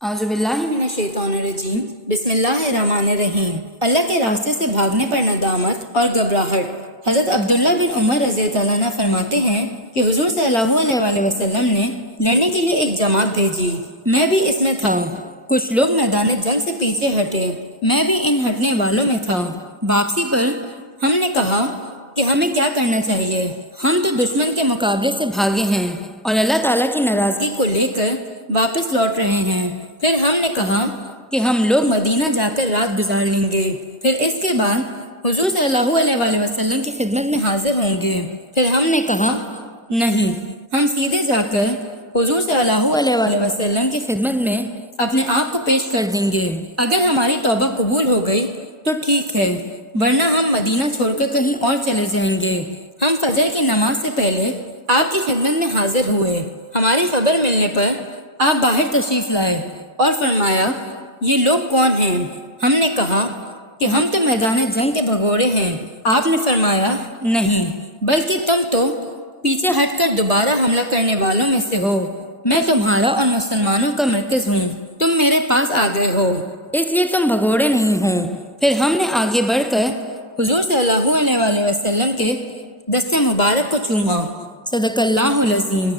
اعوذ باللہ من الشیطان الرجیم، بسم اللہ الرحمن الرحیم۔ اللہ کے راستے سے بھاگنے پر ندامت اور گھبراہٹ۔ حضرت عبداللہ بن عمر رضی اللہ عنہ فرماتے ہیں کہ حضور صلی اللہ علیہ وآلہ وسلم نے لڑنے کے لیے ایک جماعت بھیجی، میں بھی اس میں تھا۔ کچھ لوگ میدان جنگ سے پیچھے ہٹے، میں بھی ان ہٹنے والوں میں تھا۔ واپسی پر ہم نے کہا کہ ہمیں کیا کرنا چاہیے، ہم تو دشمن کے مقابلے سے بھاگے ہیں اور اللہ تعالیٰ کی ناراضگی کو لے کر واپس لوٹ رہے ہیں۔ پھر ہم نے کہا کہ ہم لوگ مدینہ جا کر رات گزار لیں گے، پھر اس کے بعد حضور صلی اللہ علیہ وآلہ وسلم کی خدمت میں حاضر ہوں گے۔ پھر ہم نے کہا نہیں، ہم سیدھے جا کر حضور صلی اللہ علیہ وآلہ وسلم کی خدمت میں اپنے آپ کو پیش کر دیں گے، اگر ہماری توبہ قبول ہو گئی تو ٹھیک ہے، ورنہ ہم مدینہ چھوڑ کر کہیں اور چلے جائیں گے۔ ہم فجر کی نماز سے پہلے آپ کی خدمت میں حاضر ہوئے، ہماری خبر ملنے پر آپ باہر تشریف لائے اور فرمایا یہ لوگ کون ہیں؟ ہم نے کہا کہ ہم تو میدان جنگ کے بھگوڑے ہیں۔ آپ نے فرمایا نہیں، بلکہ تم تو پیچھے ہٹ کر دوبارہ حملہ کرنے والوں میں سے ہو، میں تمہارا اور مسلمانوں کا مرکز ہوں، تم میرے پاس آ گئے ہو، اس لیے تم بھگوڑے نہیں ہو۔ پھر ہم نے آگے بڑھ کر حضور صلی اللہ علیہ وآلہ وسلم کے دست مبارک کو چوما۔ صدق اللہ العظیم۔